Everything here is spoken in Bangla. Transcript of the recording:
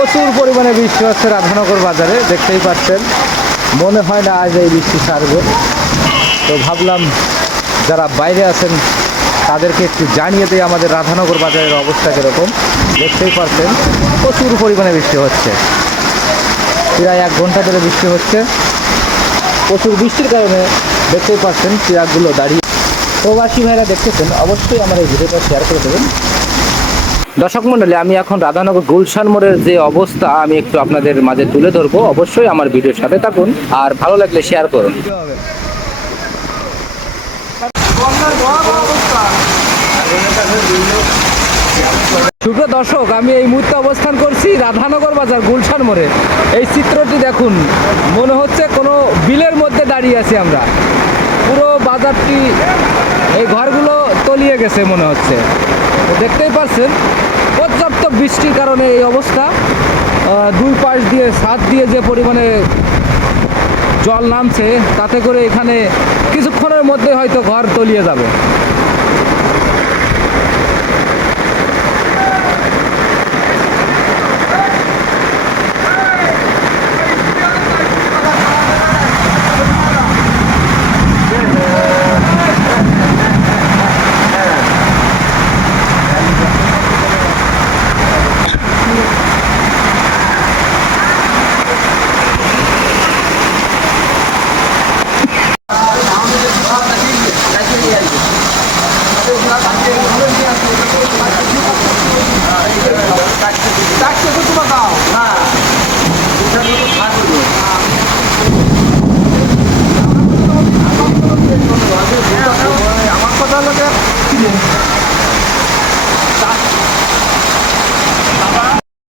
প্রচুর পরিমাণে বৃষ্টি হচ্ছে রাধানগর বাজারে, দেখতেই পাচ্ছেন। মনে হয় না আজ এই বৃষ্টি ছাড়বে। তো ভাবলাম যারা বাইরে আছেন তাদেরকে একটু জানিয়ে দিই আমাদের রাধানগর বাজারের অবস্থা কীরকম। দেখতেই পাচ্ছেন প্রচুর পরিমাণে বৃষ্টি হচ্ছে, প্রায় 1 ঘন্টা ধরে বৃষ্টি হচ্ছে। প্রচুর বৃষ্টির কারণে দেখতেই পাচ্ছেন ট্রাকগুলো দাঁড়িয়ে। প্রবাসী ভাইরা দেখতেছেন, অবশ্যই আমার এই ভিডিওটা শেয়ার করে দেবেন। দর্শক মণ্ডলী, আমি এখন রাধানগর গুলশান মোড়ের যে অবস্থা আমি একটু আপনাদের মাঝে তুলে ধরবো। অবশ্যই আমার ভিডিওর সাথে থাকুন, আর ভালো লাগলে শেয়ার করুন। সুপ্রিয় দর্শক, আমি এই মুহূর্তে অবস্থান করছি রাধানগর বাজার গুলশান মোড়ে। এই চিত্রটি দেখুন, মনে হচ্ছে কোনো বিলের মধ্যে দাঁড়িয়ে আছি আমরা। পুরো বাজারটি, এই ঘরগুলো তলিয়ে গেছে মনে হচ্ছে। দেখতেই পাচ্ছেন পর্যাপ্ত বৃষ্টির কারণে এই অবস্থা। দুই পাশ দিয়ে, ছাদ দিয়ে যে পরিমাণে জল নামছে, তাতে করে এখানে কিছুক্ষণের মধ্যে হয়তো ঘর তলিয়ে যাবে।